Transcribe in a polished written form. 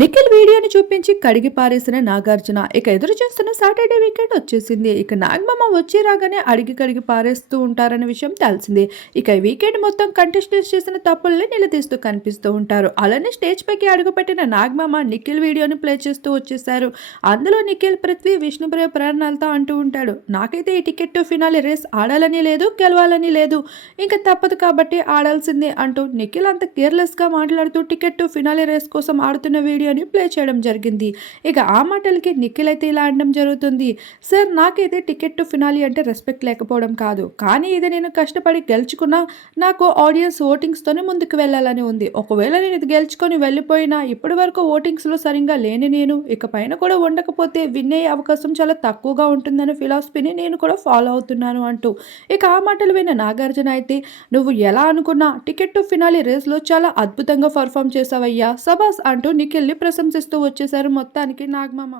నిఖిల్ వీడియోని చూపించి కడిగి పారేసిన నాగార్జున ఇక ఎదురు చూస్తున్న సాటర్డే వీకెండ్ వచ్చేసింది. ఇక నాగమామ వచ్చి రాగానే అడిగి కడిగి పారేస్తూ ఉంటారనే విషయం తెలిసింది. ఇక వీకెండ్ మొత్తం కంటెస్టెంట్స్ చేసిన తప్పుల్ని నిలదీస్తూ కనిపిస్తూ ఉంటారు. అలానే స్టేజ్ పైకి అడుగుపెట్టిన నాగమామ నిఖిల్ వీడియోని ప్లే చేస్తూ వచ్చేసారు. అందులో నిఖిల్ పృథ్వీ విష్ణుప్రియ ప్రేరణలతో అంటూ ఉంటాడు, నాకైతే ఈ టికెట్ టు ఫినాలి రేస్ ఆడాలని లేదు, గెలవాలని లేదు, ఇంకా తప్పదు కాబట్టి ఆడాల్సిందే అంటూ నిఖిల్ అంత కేర్లెస్ గా మాట్లాడుతూ టికెట్ టు ఫినాలి రేస్ కోసం ఆడుతున్న వీడియోని ప్లే చేయడం జరిగింది. ఇక ఆ మాటలకి నిఖిల్ అయితే ఇలా అనడం జరుగుతుంది, సార్ నాకైతే టికెట్ టు ఫినాలి అంటే రెస్పెక్ట్ లేకపోవడం కాదు, కానీ ఇది నేను కష్టపడి గెలుచుకున్నా నాకు ఆడియన్స్ ఓటింగ్స్తోనే ముందుకు వెళ్ళాలని ఉంది. ఒకవేళ నేను ఇది గెలుచుకొని వెళ్ళిపోయినా ఇప్పటి వరకు ఓటింగ్స్లో సరిగ్గా లేని నేను ఇక పైన కూడా ఉండకపోతే విన్ అయ్యే అవకాశం చాలా తక్కువగా ఉంటుందనే ఫిలాసఫీని నేను కూడా ఫాలో అవుతున్నాను అంటూ ఇక ఆ మాటలు విన్న నాగార్జున అయితే, నువ్వు ఎలా అనుకున్నా టికెట్ టు ఫినాలి రేస్లో చాలా అద్భుతంగా పర్ఫామ్ చేసావయ్యా, సబాస్ అంటూ నిఖిల్ని ప్రశంసిస్తూ వచ్చేశారు మొత్తానికి నాగమామ.